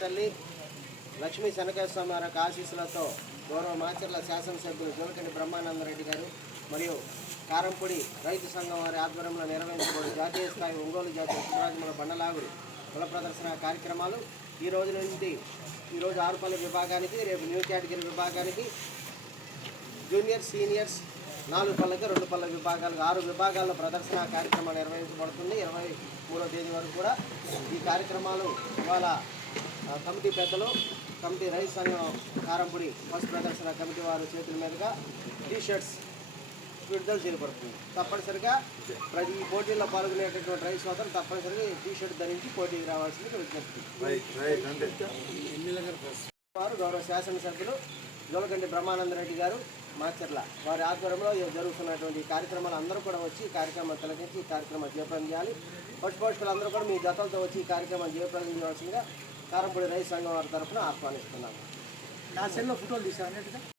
తల్లి లక్ష్మీ శనకేశ్వర వారి ఆశీస్సులతో గౌరవ మాచర్ల శాసనసభ్యులు జోలకంటి బ్రహ్మానందరెడ్డి గారు మరియు కారంపొడి రైతు సంఘం వారి ఆధ్వర్యంలో నిర్వహించబడిన జాతీయ స్థాయి ఒంగోలు జాతీయ శుభ్రాజముల బండలాగుడు కుల ప్రదర్శన కార్యక్రమాలు ఈరోజు ఆరుపల్లి విభాగానికి, రేపు న్యూ కేటగిరీ విభాగానికి, జూనియర్ సీనియర్స్ 4 పళ్ళకి 2 పళ్ళ విభాగాలు 6 విభాగాల్లో ప్రదర్శన కార్యక్రమం నిర్వహించబడుతుంది. 23వ తేదీ వరకు కూడా ఈ కార్యక్రమాలు ఇవాళ కమిటీ పెద్దలు, కమిటీ రైతు సంఘం కారంపొడి ఫస్ట్ ప్రదర్శన కమిటీ వారి చేతుల మీదుగా టీషర్ట్స్ విడుదల చేయబడుతుంది. తప్పనిసరిగా ఈ పోటీల్లో పాల్గొనేటటువంటి రైతు సోదరులు తప్పనిసరిగా టీషర్ట్ ధరించి పోటీకి రావాల్సింది విజ్ఞప్తి. వారు గౌరవ శాసనసభ్యులు జోలకంటి బ్రహ్మానందరెడ్డి గారు మాచర్ల వారి ఆధ్వర్యంలో జరుగుతున్నటువంటి కార్యక్రమాలు అందరూ కూడా వచ్చి ఈ కార్యక్రమాలు తిలకించి ఈ కార్యక్రమాలు జయప్రదం చేయాలి. పోషకులు అందరూ కూడా మీ జతలతో వచ్చి ఈ కార్యక్రమాలు జయప్రదం చేయవలసిందిగా కారంపొడి రైతు సంఘం వారి తరఫున ఆహ్వానిస్తున్నాను. నా సెల్లో ఫోటోలు తీసాను.